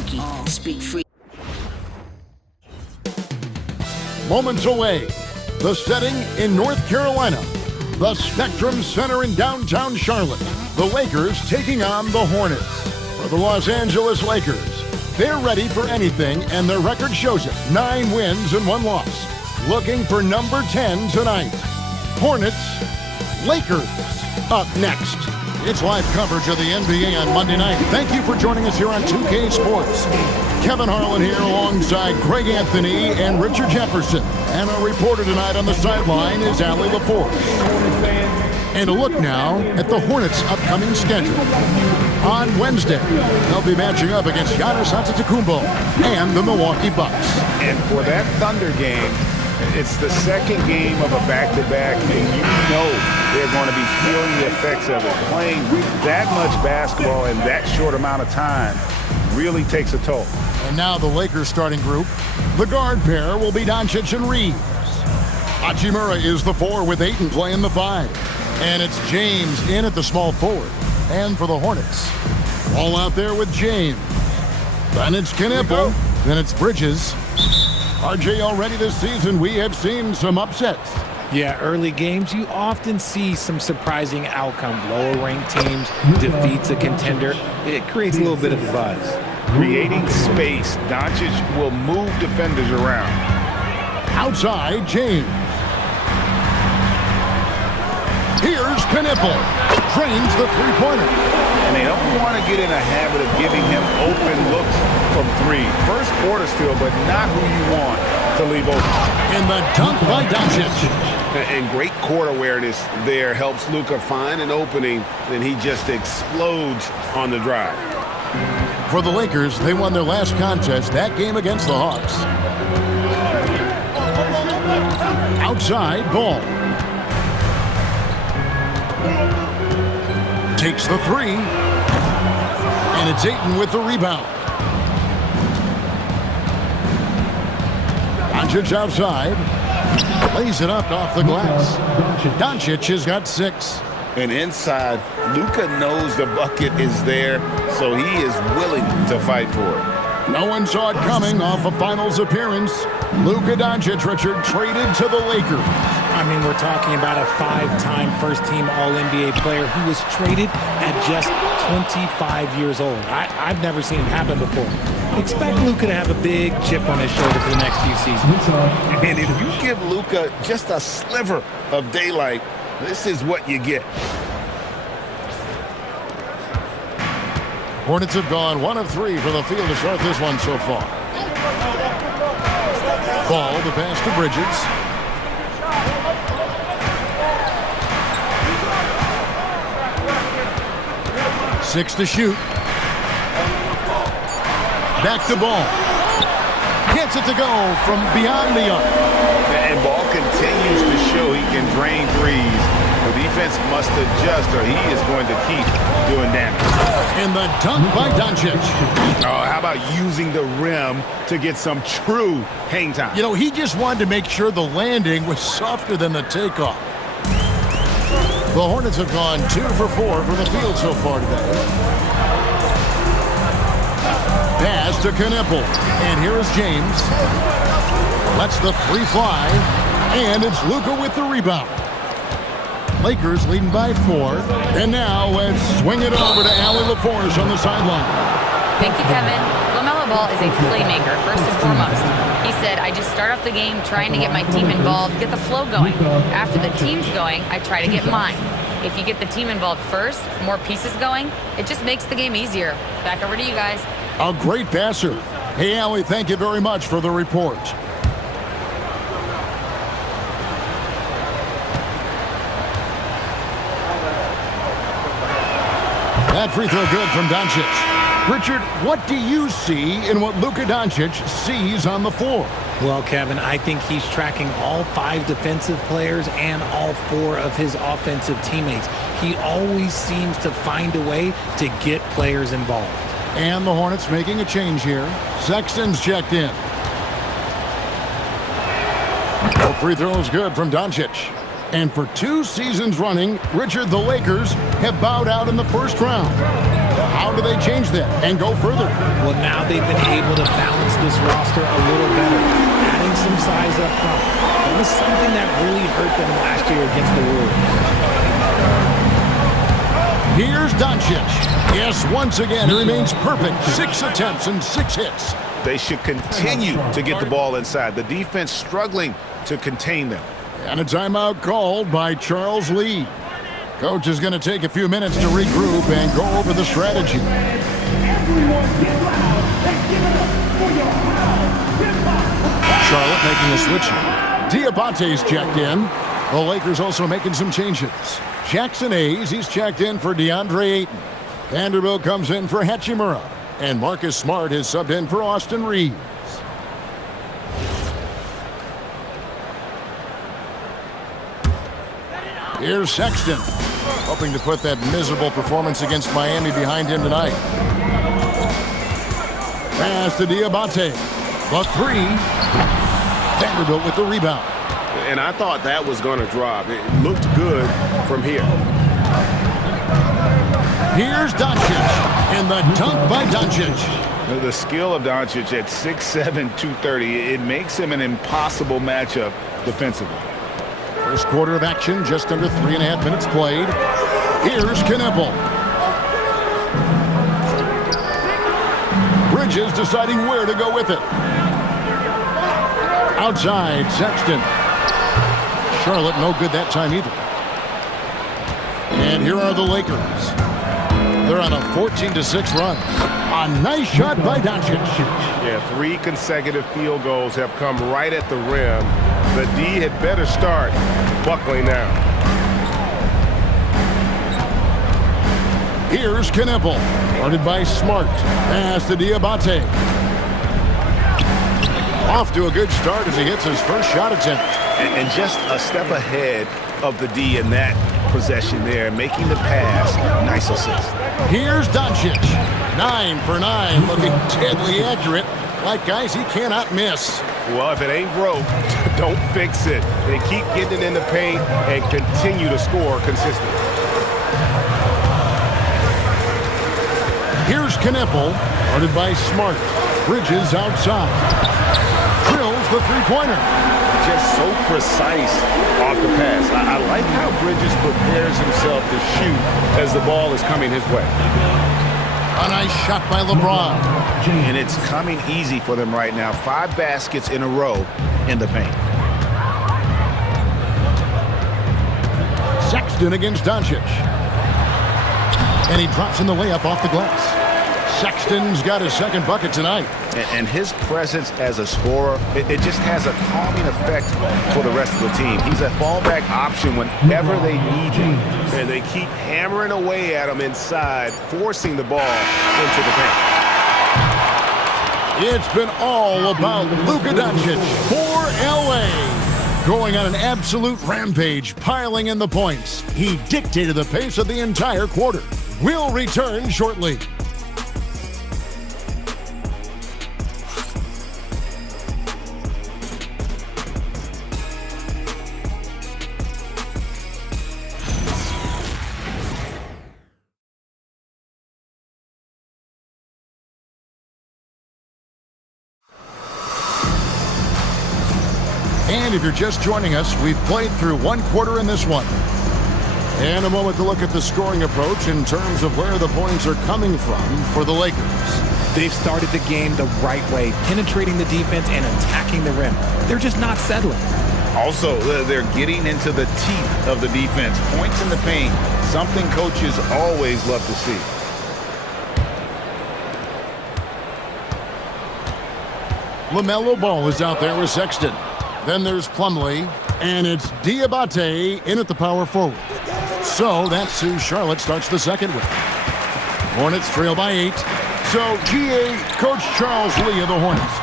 Pinky. Speak free. Moments away, the setting in North Carolina, the Spectrum Center in downtown Charlotte. The Lakers taking on the Hornets. For the Los Angeles Lakers, they're ready for anything, and their record shows it. 9 wins and 1 loss. Looking for number 10 tonight. Hornets, Lakers, up next. It's live coverage of the NBA on Monday night. Thank you for joining us here on 2K Sports. Kevin Harlan here alongside Craig Anthony and Richard Jefferson. And our reporter tonight on the sideline is Allie LaForce. And a look now at the Hornets' upcoming schedule. On Wednesday, they'll be matching up against Giannis Antetokounmpo and the Milwaukee Bucks. And for that Thunder game, it's the second game of a back-to-back, and you know they're going to be feeling the effects of it. Playing that much basketball in that short amount of time really takes a toll. And now the Lakers starting group. The guard pair will be Doncic and Reeves. Hachimura is the 4 with Ayton playing the 5. And it's James in at the small forward. And for the Hornets, all out there with James. Then it's Knipple. Then it's Bridges. RJ, already this season, we have seen some upsets. Yeah, early games, you often see some surprising outcome. Lower-ranked teams defeats a contender. It creates a little bit of buzz. Creating space, Doncic will move defenders around. Outside, James. Here's Knipple. Drains the three-pointer. And they don't want to get in a habit of giving him open looks from 3. First quarter still, but not who you want to leave open. And the dunk by Doncic. And great court awareness there helps Luka find an opening, and he just explodes on the drive. For the Lakers, they won their last contest, that game against the Hawks. Outside, Ball. Takes the 3. And it's Ayton with the rebound. Doncic outside. Lays it up off the glass. Doncic has got 6. And inside, Luka knows the bucket is there, so he is willing to fight for it. No one saw it coming off a finals appearance. Luka Doncic, Richard, traded to the Lakers. I mean, we're talking about a 5-time first-team All-NBA player who was traded at just 25 years old. I've never seen it happen before. Expect Luka to have a big chip on his shoulder for the next few seasons. And if you give Luka just a sliver of daylight, this is what you get. Hornets have gone 1 of 3 for the field to start this one so far. Ball, the pass to Bridges. Six to shoot. Back to Ball. Gets it to go from beyond the arc. And Ball continues to show he can drain threes. The defense must adjust or he is going to keep doing damage. And the dunk by Doncic. Oh, how about using the rim to get some true hang time? You know, he just wanted to make sure the landing was softer than the takeoff. The Hornets have gone 2 for 4 from the field so far today. Pass to Knipple. And here is James. Lets the 3 fly. And it's Luka with the rebound. Lakers leading by 4. And now let's swing it over to Allie LaForce on the sideline. Thank you, Kevin. LaMelo Ball is a playmaker, first and foremost. He said, I just start off the game trying to get my team involved, get the flow going. After the team's going, I try to get mine. If you get the team involved first, more pieces going, it just makes the game easier. Back over to you guys. A great passer. Hey, Allie, thank you very much for the report. That free throw good from Doncic. Richard, what do you see in what Luka Doncic sees on the floor? Well, Kevin, I think he's tracking all 5 defensive players and all 4 of his offensive teammates. He always seems to find a way to get players involved. And the Hornets making a change here. Sexton's checked in. The free throw is good from Doncic. And for 2 seasons running, Richard, the Lakers have bowed out in the first round. The How do they change that and go further? Well, now they've been able to balance this roster a little better, adding some size up front. That was something that really hurt them last year against the Wolves. Here's Doncic. Yes, once again, he remains perfect. 6 attempts and 6 hits. They should continue to get the ball inside. The defense struggling to contain them. And a timeout called by Charles Lee. Coach is going to take a few minutes to regroup and go over the strategy. Charlotte making a switch. Diabate's checked in. The Lakers also making some changes. Jackson Hayes, he's checked in for DeAndre Ayton. Vanderbilt comes in for Hachimura. And Marcus Smart is subbed in for Austin Reeves. Here's Sexton, hoping to put that miserable performance against Miami behind him tonight. Pass to Diabate. The 3. Vanderbilt with the rebound. And I thought that was going to drop. It looked good from here. Here's Doncic, and the dunk by Doncic. The skill of Doncic at 6'7", 230, it makes him an impossible matchup defensively. First quarter of action, just under 3.5 minutes played. Here's Kneppel. Bridges deciding where to go with it. Outside, Sexton. Charlotte no good that time either. And here are the Lakers. They're on a 14-6 run. A nice shot by Doncic. Yeah, 3 consecutive field goals have come right at the rim. The D had better start buckling down. Here's Kneppel. Guarded by Smart. Pass to Diabate. Off to a good start as he hits his first shot attempt. And just a step ahead of the D in that possession there, making the pass. Nice assist. Here's Doncic. 9 for 9, looking deadly accurate. Like guys he cannot miss. Well, if it ain't broke, don't fix it. They keep getting it in the paint and continue to score consistently. Here's Kneppel, guarded by Smart. Bridges outside. Drills the three-pointer. Just so precise off the pass. I like how Bridges prepares himself to shoot as the ball is coming his way. A nice shot by LeBron. And it's coming easy for them right now. 5 baskets in a row in the paint. Sexton against Doncic. And he drops in the layup off the glass. Sexton's got his second bucket tonight. And his presence as a scorer, it just has a calming effect for the rest of the team. He's a fallback option whenever they need him. And they keep hammering away at him inside, forcing the ball into the paint. It's been all about Luka Doncic for LA. Going on an absolute rampage, piling in the points. He dictated the pace of the entire quarter. We'll return shortly. And if you're just joining us, we've played through 1 quarter in this one. And a moment to look at the scoring approach in terms of where the points are coming from for the Lakers. They've started the game the right way, penetrating the defense and attacking the rim. They're just not settling. Also, they're getting into the teeth of the defense. Points in the paint, something coaches always love to see. LaMelo Ball is out there with Sexton. Then there's Plumlee, and it's Diabate in at the power forward. So that's who Charlotte starts the second with. Hornets trail by 8. So GA Coach Charles Lee of the Hornets,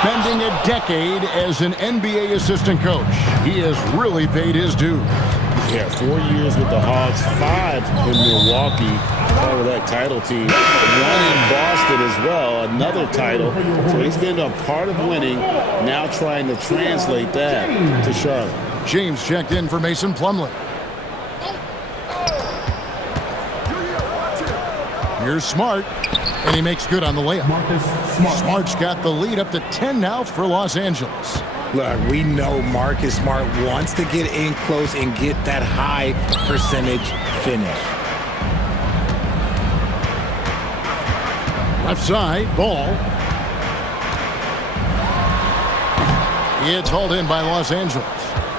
spending a decade as an NBA assistant coach. He has really paid his dues. Yeah, 4 years with the Hawks, 5 in Milwaukee, part of that title team. 1 in Boston as well, another title. So he's been a part of winning, now trying to translate that to Charlotte. James checked in for Mason Plumlee. Here's Smart, and he makes good on the layup. Smart's got the lead up to 10 now for Los Angeles. Look, we know Marcus Smart wants to get in close and get that high percentage finish. Left side, Ball. It's hauled in by Los Angeles.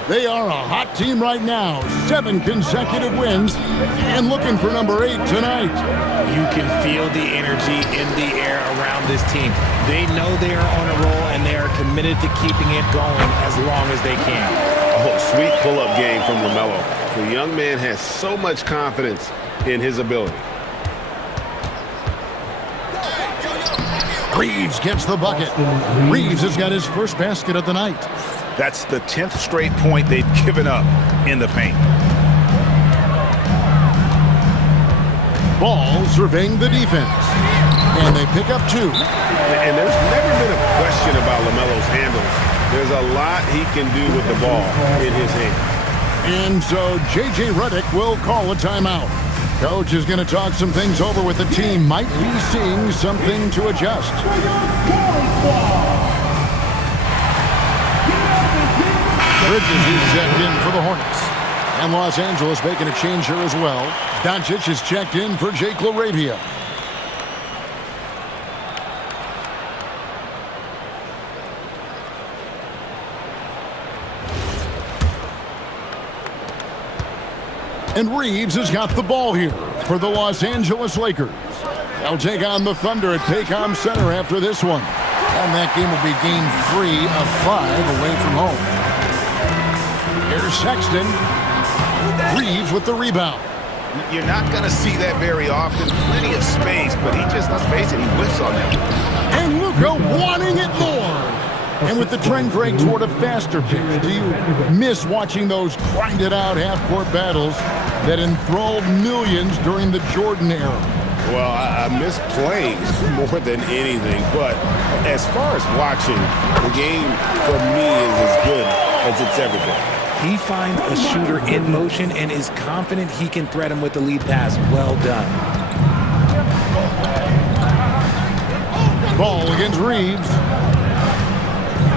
They are a hot team right now. 7 consecutive wins and looking for number 8 tonight. You can feel the energy in the air around this team. They know they are on a roll, and they are committed to keeping it going as long as they can. Oh, sweet pull-up game from LaMelo. The young man has so much confidence in his ability. Reeves gets the bucket. Reeves has got his first basket of the night. That's the 10th straight point they've given up in the paint. Ball surveying the defense. And they pick up 2. And there's never been a question about LaMelo's handles. There's a lot he can do with the ball in his hand. And so J.J. Redick will call a timeout. Coach is going to talk some things over with the team. Might be seeing something to adjust. Bridges is checked in for the Hornets. And Los Angeles making a change here as well. Doncic is checked in for Jake LaRavia. And Reeves has got the ball here for the Los Angeles Lakers. They'll take on the Thunder at Paycom Center after this one. And that game will be game 3 of 5 away from home. Here's Sexton. Reeves with the rebound. You're not going to see that very often. Plenty of space, but he just, let's face it, he whiffs on them. And Luka wanting it more. And with the trend, Greg, toward a faster pace, do you miss watching those grinded-out half-court battles that enthralled millions during the Jordan era? Well, I miss playing more than anything, but as far as watching, the game for me is as good as it's ever been. He finds a shooter in motion and is confident he can thread him with the lead pass. Well done. Ball against Reeves.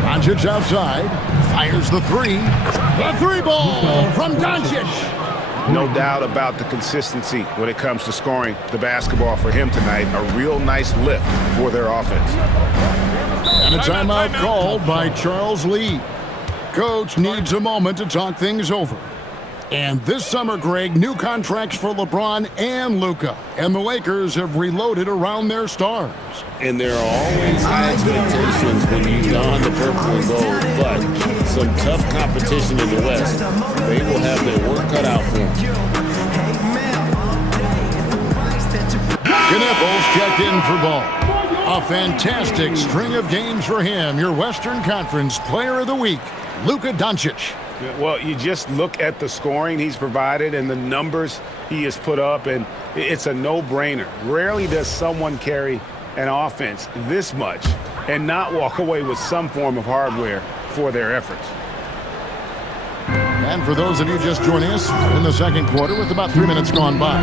Doncic outside. Fires the 3. The 3 ball from Doncic. No doubt about the consistency when it comes to scoring the basketball for him tonight. A real nice lift for their offense. And a timeout called by Charles Lee. Coach needs a moment to talk things over. And this summer, Greg, new contracts for LeBron and Luka. And the Lakers have reloaded around their stars. And there are always high expectations when you don the purple and gold, but some tough competition in the West. They will have their work cut out for them. Knipples checked in for Ball. A fantastic string of games for him. Your Western Conference Player of the Week, Luka Doncic. Well, you just look at the scoring he's provided and the numbers he has put up, and it's a no-brainer. Rarely does someone carry an offense this much and not walk away with some form of hardware for their efforts. And for those of you just joining us, we're in the second quarter with about 3 minutes gone by.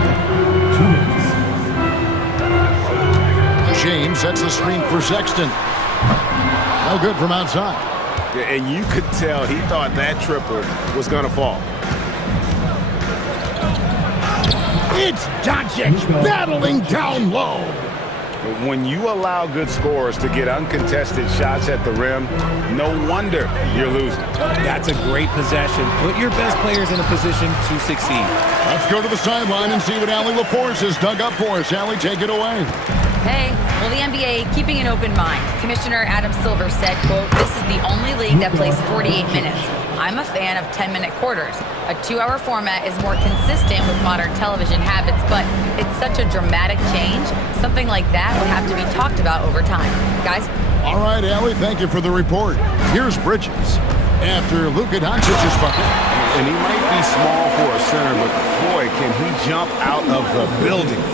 James sets the screen for Sexton. No good from outside. And you could tell he thought that triple was going to fall. It's Doncic battling down low. When you allow good scorers to get uncontested shots at the rim, no wonder you're losing. That's a great possession. Put your best players in a position to succeed. Let's go to the sideline and see what Allie LaForce has dug up for us. Allie, take it away. Hey, well, the NBA keeping an open mind. Commissioner Adam Silver said, quote, "This is the only league that plays 48 minutes. I'm a fan of 10-minute quarters. A 2-hour format is more consistent with modern television habits, but it's such a dramatic change. Something like that would have to be talked about over time." Guys? All right, Allie, thank you for the report. Here's Bridges after Luka Doncic's bucket. And he might be small for a center, but boy, can he jump out of the building.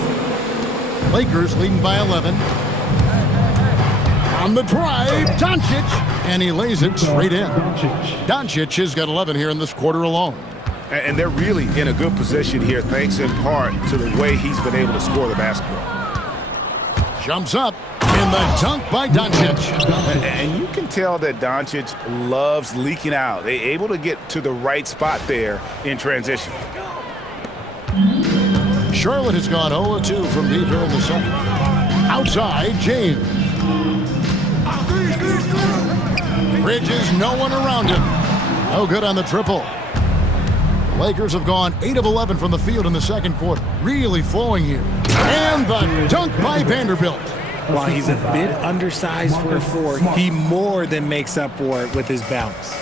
Lakers leading by 11. On the drive, Doncic, and he lays it straight in. Doncic has got 11 here in this quarter alone. And they're really in a good position here, thanks in part to the way he's been able to score the basketball. Jumps up in the dunk by Doncic. And you can tell that Doncic loves leaking out. They're able to get to the right spot there in transition. Charlotte has gone 0-2 from deep here in the second. Outside, James. Bridges, no one around him. No good on the triple. The Lakers have gone 8 of 11 from the field in the second quarter. Really flowing here. And the dunk by Vanderbilt. While he's a bit undersized for a 4, he more than makes up for it with his bounce.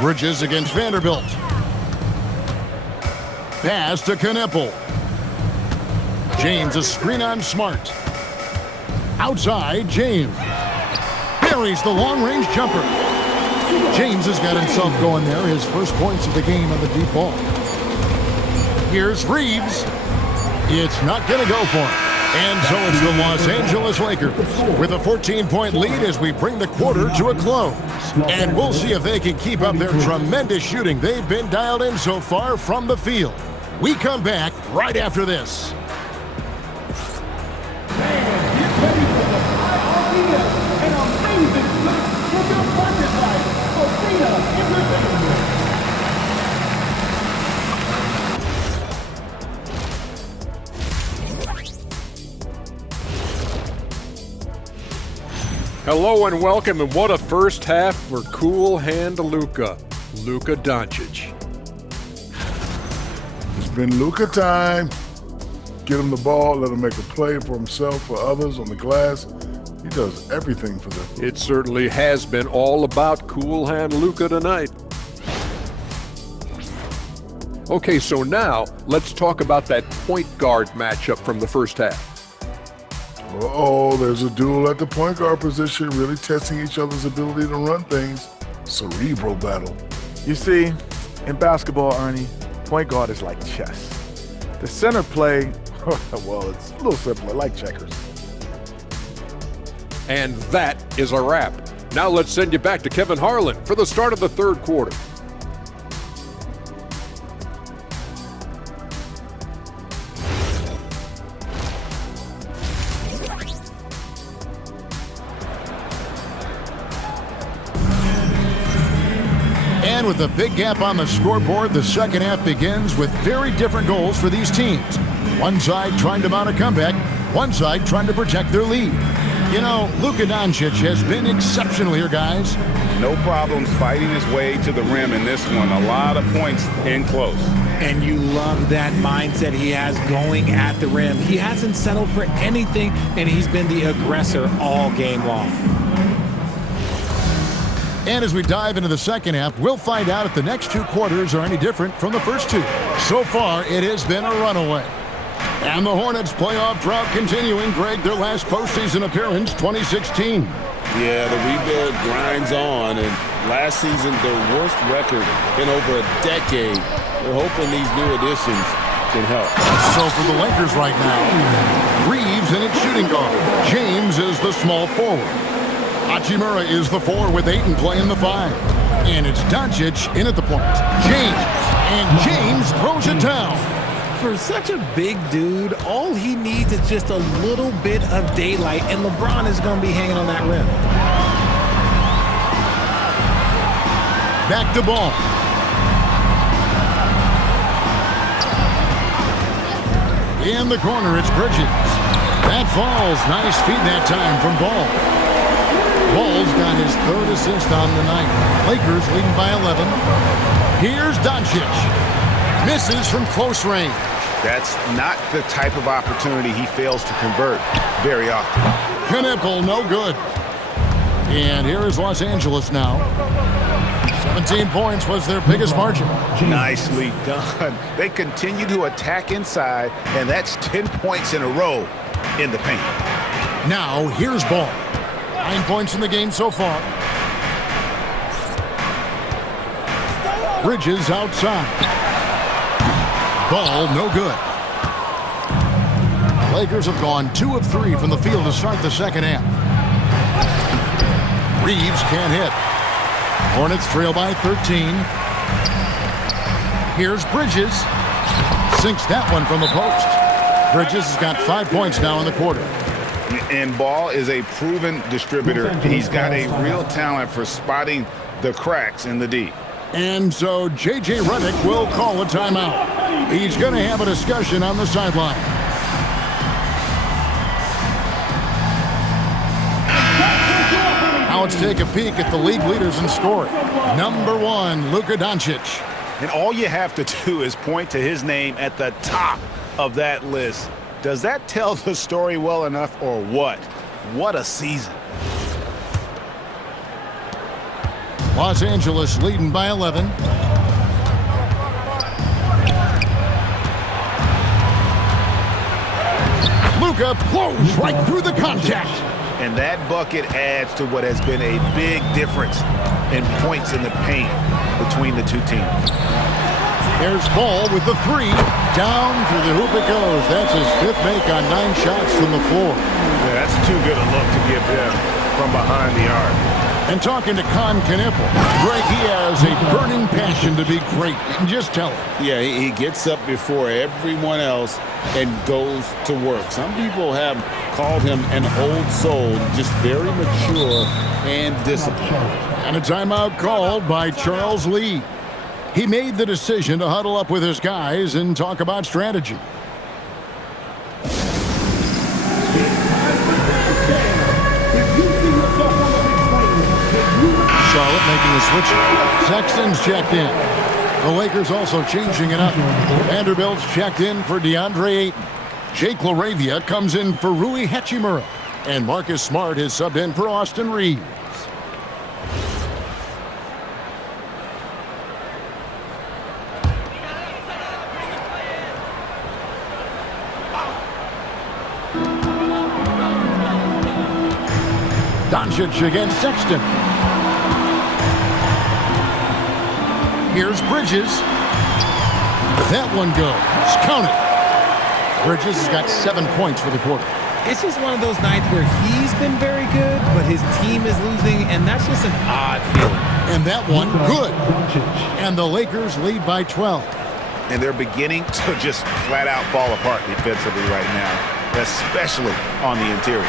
Bridges against Vanderbilt. Pass to Kneppel. James, a screen on Smart. Outside, James. Buries the long-range jumper. James has got himself going there. His first points of the game on the deep ball. Here's Reeves. It's not going to go for him. And so it's the Los Angeles Lakers with a 14-point lead as we bring the quarter to a close. And we'll see if they can keep up their tremendous shooting they've been dialed in so far from the field. We come back right after this. Hello and welcome, and what a first half for Cool Hand Luka Doncic. It's been Luka time. Get him the ball, let him make a play for himself, for others on the glass. He does everything for them. It certainly has been all about Cool Hand Luka tonight. Okay, so now let's talk about that point guard matchup from the first half. Uh-oh, there's a duel at the point guard position, really testing each other's ability to run things. Cerebral battle. You see, in basketball, Ernie, point guard is like chess. The center play, well, it's a little simpler, like checkers. And that is a wrap. Now let's send you back to Kevin Harlan for the start of the third quarter. And with a big gap on the scoreboard, the second half begins with very different goals for these teams. One side trying to mount a comeback, one side trying to protect their lead. You know, Luka Doncic has been exceptional here, guys. No problems fighting his way to the rim in this one. A lot of points in close. And you love that mindset he has going at the rim. He hasn't settled for anything, and he's been the aggressor all game long. And as we dive into the second half, we'll find out if the next two quarters are any different from the first two. So far, it has been a runaway. And the Hornets playoff drought continuing. Greg, their last postseason appearance, 2016. Yeah, the rebuild grinds on, and last season, their worst record in over a decade. We're hoping these new additions can help. So for the Lakers right now, Reeves in its shooting guard. James is the small forward. Hachimura is the 4 with Ayton playing the 5. And it's Doncic in at the point. And James throws it down. For such a big dude, all he needs is just a little bit of daylight, and LeBron is going to be hanging on that rim. Back to Ball. In the corner, it's Bridges. That falls. Nice feed that time from Ball. Ball's got his third assist on the night. Lakers leading by 11. Here's Doncic. Misses from close range. That's not the type of opportunity he fails to convert very often. Kneppel, no good. And here is Los Angeles now. 17 points was their biggest margin. Nicely done. They continue to attack inside, and that's 10 points in a row in the paint. Now, here's Ball. 9 points in the game so far. Bridges outside. Ball, no good. Lakers have gone 2 of 3 from the field to start the second half. Reeves can't hit. Hornets trail by 13. Here's Bridges. Sinks that one from the post. Bridges has got 5 points now in the quarter. And Ball is a proven distributor. He's got a real talent for spotting the cracks in the D. And so J.J. Redick will call a timeout. He's going to have a discussion on the sideline. Now let's take a peek at the league leaders in scoring. Number 1, Luka Doncic. And all you have to do is point to his name at the top of that list. Does that tell the story well enough or what? What a season. Los Angeles leading by 11. Luka blows right through the contact. And that bucket adds to what has been a big difference in points in the paint between the two teams. There's Ball with the 3. Down through the hoop it goes. That's his 5th make on 9 shots from the floor. Yeah, that's too good a look to give them from behind the arc. And talking to Con Knippel, Greg, he has a burning passion to be great. Just tell him. Yeah, he gets up before everyone else and goes to work. Some people have called him an old soul, just very mature and disciplined. And a timeout called by Charles Lee. He made the decision to huddle up with his guys and talk about strategy. Charlotte making a switch. Sexton's checked in. The Lakers also changing it up. Vanderbilt's checked in for DeAndre Ayton. Jake LaRavia comes in for Rui Hachimura. And Marcus Smart is subbed in for Austin Reeves. Doncic against Sexton. Here's Bridges. That one goes. Count it. Bridges has got 7 points for the quarter. It's just one of those nights where he's been very good, but his team is losing, and that's just an odd feeling. And that one, good. And the Lakers lead by 12. And they're beginning to just flat out fall apart defensively right now, especially on the interior.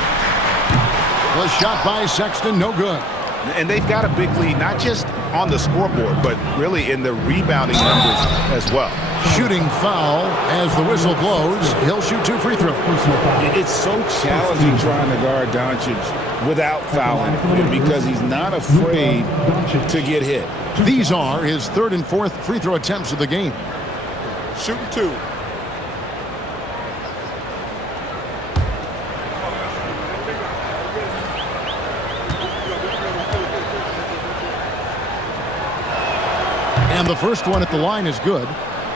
The shot by Sexton, no good. And they've got a big lead, not just on the scoreboard, but really in the rebounding numbers as well. Shooting foul as the whistle blows. He'll shoot 2 free throws. It's so challenging trying to guard Doncic without fouling because he's not afraid to get hit. These are his 3rd and 4th free throw attempts of the game. Shooting 2. And the first one at the line is good.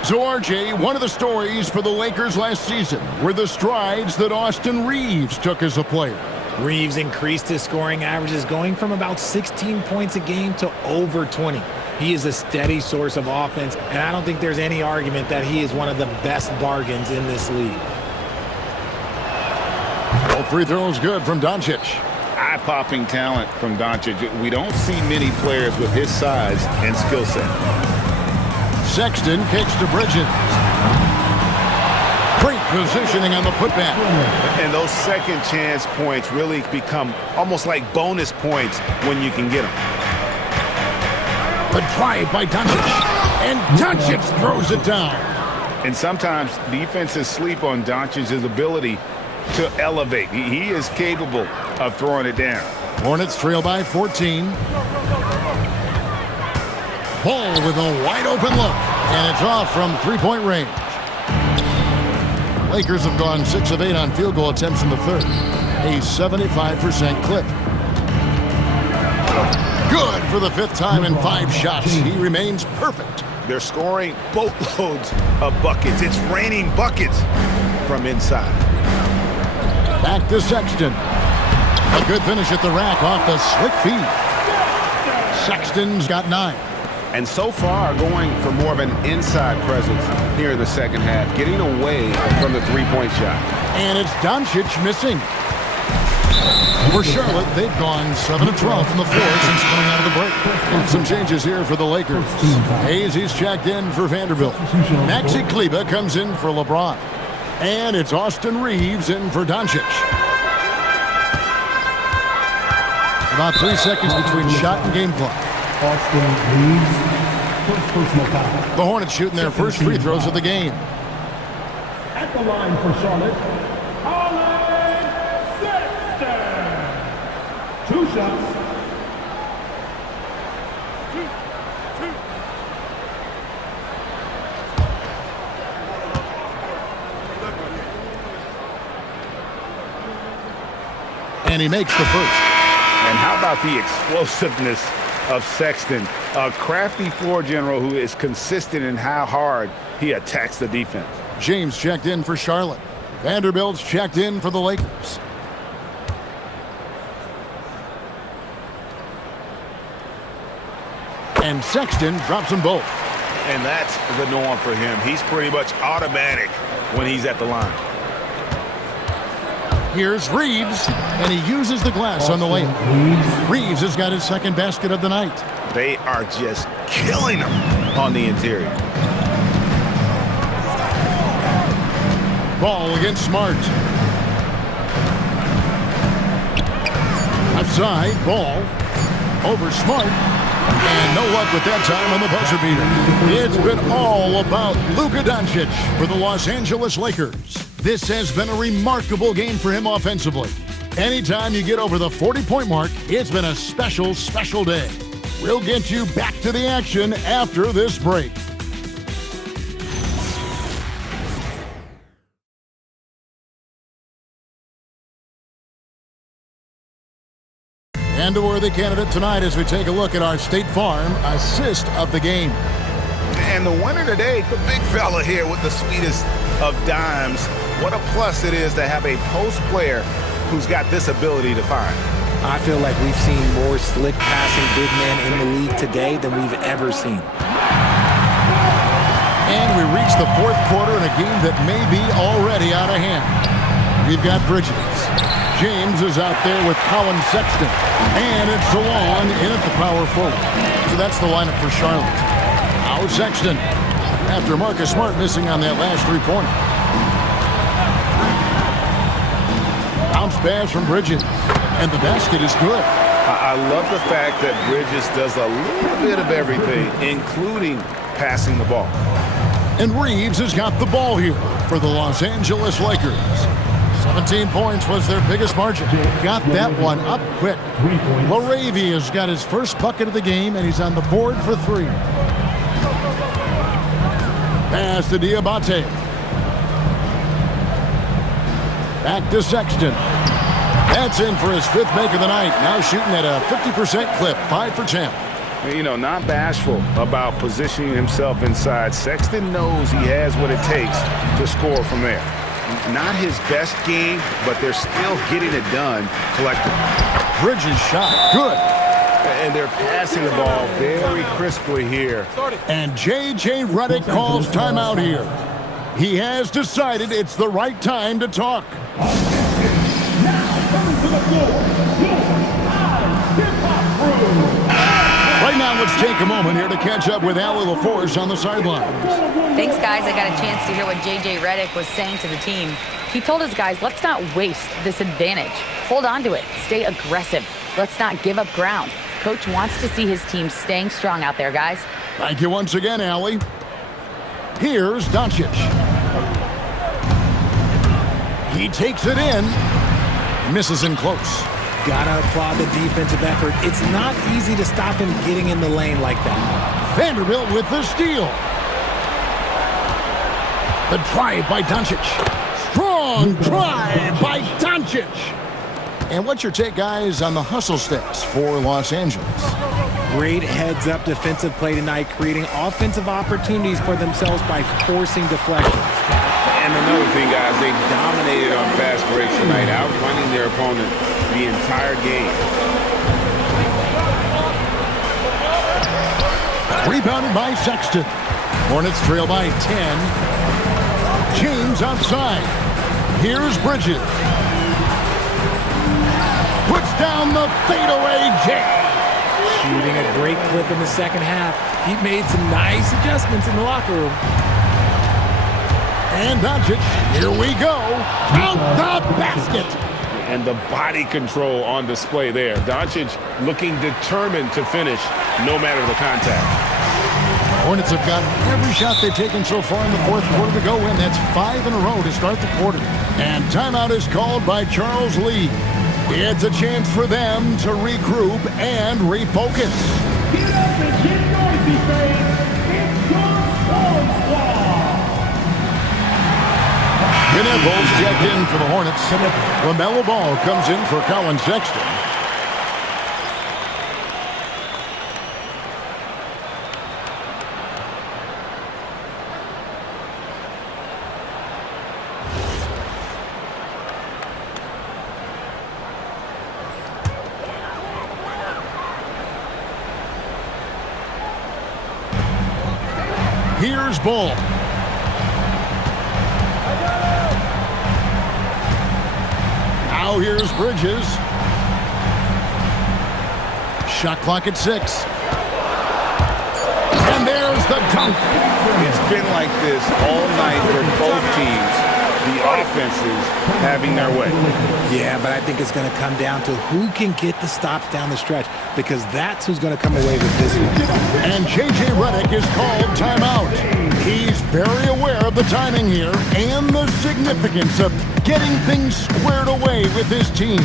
So, RJ, one of the stories for the Lakers last season were the strides that Austin Reeves took as a player. Reeves increased his scoring averages, going from about 16 points a game to over 20. He is a steady source of offense, and I don't think there's any argument that he is one of the best bargains in this league. Both free throws good from Doncic. Eye-popping talent from Doncic. We don't see many players with his size and skill set. Sexton kicks to Bridges. Great positioning on the putback. And those second chance points really become almost like bonus points when you can get them. The drive by Doncic. And Doncic throws it down. And sometimes defenses sleep on Doncic's ability to elevate. He is capable of throwing it down. Hornets trail by 14. Ball with a wide open look. And it's off from 3-point range. Lakers have gone 6 of 8 on field goal attempts in the 3rd. A 75% clip. Good for the 5th time in 5 shots. He remains perfect. They're scoring boatloads of buckets. It's raining buckets from inside. Back to Sexton. A good finish at the rack off the slick feed. Sexton's got 9. And so far, going for more of an inside presence here in the second half, getting away from the three-point shot. And it's Doncic missing. For Charlotte, they've gone 7 of 12 from the floor since coming out of the break. And some changes here for the Lakers. Hayes, he's checked in for Vanderbilt. Maxi Kleber comes in for LeBron. And it's Austin Reeves in for Doncic. About 3 seconds between shot and game clock. Austin Reeves, first personal foul. The Hornets shooting their first free throws of the game. At the line for Charlotte, Colin Sexton. 2 shots. And he makes the first. And how about the explosiveness of Sexton, a crafty floor general who is consistent in how hard he attacks the defense. James checked in for Charlotte. Vanderbilt's checked in for the Lakers. And Sexton drops them both. And that's the norm for him. He's pretty much automatic when he's at the line. Here's Reeves, and he uses the glass on the layup. Reeves has got his second basket of the night. They are just killing him on the interior. Ball against Smart. Left side, Ball over Smart. And no luck with that time on the buzzer beater. It's been all about Luka Doncic for the Los Angeles Lakers. This has been a remarkable game for him offensively. Anytime you get over the 40-point mark, it's been a special, special day. We'll get you back to the action after this break. And a worthy candidate tonight as we take a look at our State Farm assist of the game. And the winner today, the big fella here with the sweetest of dimes. What a plus it is to have a post player who's got this ability to find. I feel like we've seen more slick passing big men in the league today than we've ever seen. And we reach the fourth quarter in a game that may be already out of hand. We've got Bridges. James is out there with Colin Sexton. And it's DeLon in at the power forward. So that's the lineup for Charlotte. Now Sexton. After Marcus Smart missing on that last three-pointer. Bounce pass from Bridges. And the basket is good. I love the fact that Bridges does a little bit of everything, including passing the ball. And Reeves has got the ball here for the Los Angeles Lakers. 17 points was their biggest margin. Got that one up quick. Laravia's got his first bucket of the game, and he's on the board for 3. Pass to Diabate. Back to Sexton. That's in for his 5th make of the night. Now shooting at a 50% clip, 5 for 10. You know, not bashful about positioning himself inside. Sexton knows he has what it takes to score from there. Not his best game, but they're still getting it done collectively. Bridges shot, good. And they're passing the ball very crisply here. And J.J. Redick calls timeout here. He has decided it's the right time to talk. Right now, let's take a moment here to catch up with Allie LaForce on the sidelines. Thanks, guys. I got a chance to hear what J.J. Redick was saying to the team. He told his guys, let's not waste this advantage. Hold on to it. Stay aggressive. Let's not give up ground. Coach wants to see his team staying strong out there, guys. Thank you once again, Allie. Here's Doncic. He takes it in. Misses in close. Gotta applaud the defensive effort. It's not easy to stop him getting in the lane like that. Vanderbilt with the steal. The drive by Doncic. Strong drive by Doncic. And what's your take, guys, on the hustle stats for Los Angeles? Great heads-up defensive play tonight, creating offensive opportunities for themselves by forcing deflections. And another thing, guys, they dominated on fast breaks tonight, outrunning their opponent the entire game. Rebounded by Sexton. Hornets trail by 10. James outside. Here's Bridges. Puts down the fadeaway jam. Shooting a great clip in the second half. He made some nice adjustments in the locker room. And Doncic, here we go. Count the basket. And the body control on display there. Doncic looking determined to finish no matter the contact. Hornets have gotten every shot they've taken so far in the fourth quarter to go in. That's 5 in a row to start the quarter. And timeout is called by Charles Lee. It's a chance for them to regroup and refocus. Get up and get noisy, fans. It's your sports squad. Gannett Bulls checked in for the Hornets. LaMelo Ball comes in for Colin Sexton. Here's Ball. Now here's Bridges. Shot clock at 6. And there's the dunk. It's been like this all night for both teams. The offenses having their way. Yeah, but I think it's going to come down to who can get the stops down the stretch, because that's who's going to come away with this one. And J.J. Redick is called timeout. He's very aware of the timing here and the significance of getting things squared away with his team.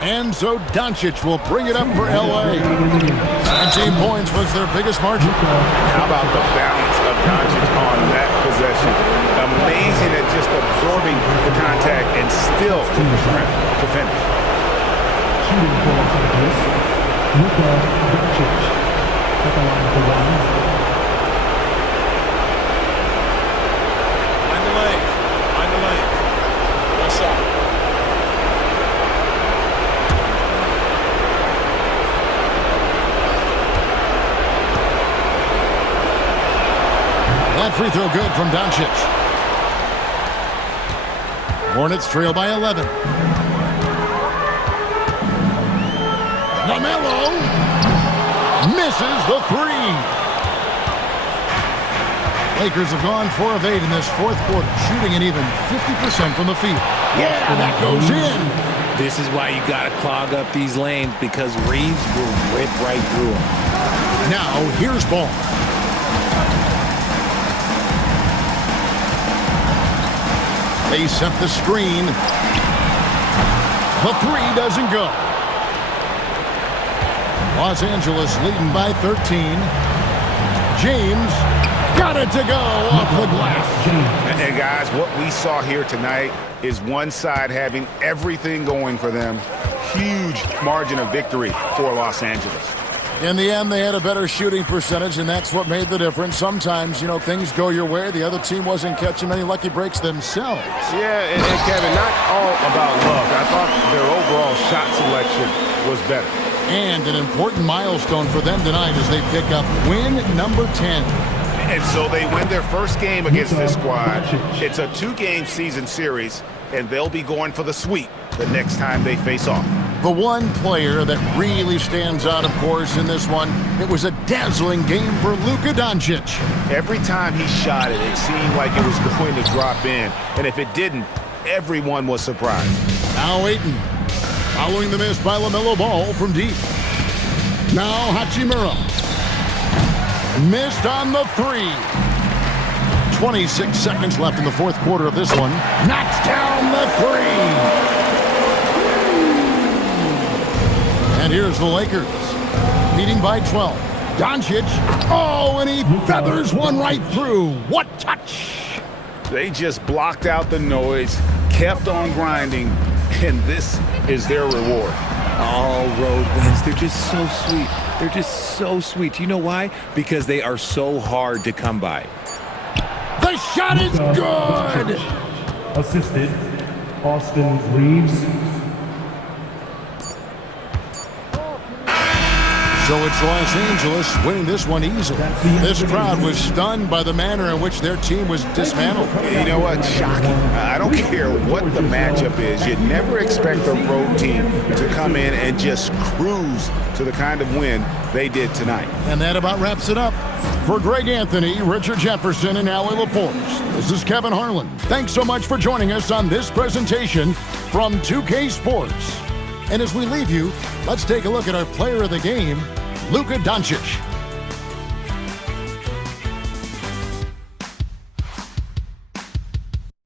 And so Doncic will bring it up for L.A. 17 points was their biggest margin. How about the balance of Doncic on that possession? Amazing at just absorbing the contact and still to finish. Shooting for Los Angeles, Luka Doncic at the line for one. Find the lane. Find the lane. One shot. That free throw good from Doncic. Hornets trail by 11. LaMelo misses the 3. Lakers have gone 4 of 8 in this fourth quarter, shooting an even 50% from the field. Yeah, that goes in. This is why you got to clog up these lanes, because Reeves will rip right through them. Now, here's Ball. They set the screen. The 3 doesn't go. Los Angeles leading by 13. James got it to go off the glass. And guys, what we saw here tonight is one side having everything going for them. Huge margin of victory for Los Angeles. In the end, they had a better shooting percentage, and that's what made the difference. Sometimes, things go your way. The other team wasn't catching many lucky breaks themselves. Yeah, and Kevin, not all about luck. I thought their overall shot selection was better. And an important milestone for them tonight as they pick up win number 10. And so they win their first game against this squad. It's a 2-game season series, and they'll be going for the sweep the next time they face off. The one player that really stands out, of course, in this one, it was a dazzling game for Luka Doncic. Every time he shot it, it seemed like it was going to drop in. And if it didn't, everyone was surprised. Now Ayton, following the miss by LaMelo Ball from deep. Now Hachimura. Missed on the 3. 26 seconds left in the fourth quarter of this one. Knocks down the 3. And here's the Lakers, leading by 12. Doncic, and he feathers one right through. What touch! They just blocked out the noise, kept on grinding, and this is their reward. All road wins. They're just so sweet. They're just so sweet. You know why? Because they are so hard to come by. The shot is good! Assisted, Austin Reeves. So it's Los Angeles winning this one easily. This crowd was stunned by the manner in which their team was dismantled. You know what? Shocking. I don't care what the matchup is. You never expect a road team to come in and just cruise to the kind of win they did tonight. And that about wraps it up. For Greg Anthony, Richard Jefferson, and Allie LaForce, this is Kevin Harlan. Thanks so much for joining us on this presentation from 2K Sports. And as we leave you, let's take a look at our player of the game, Luka Doncic.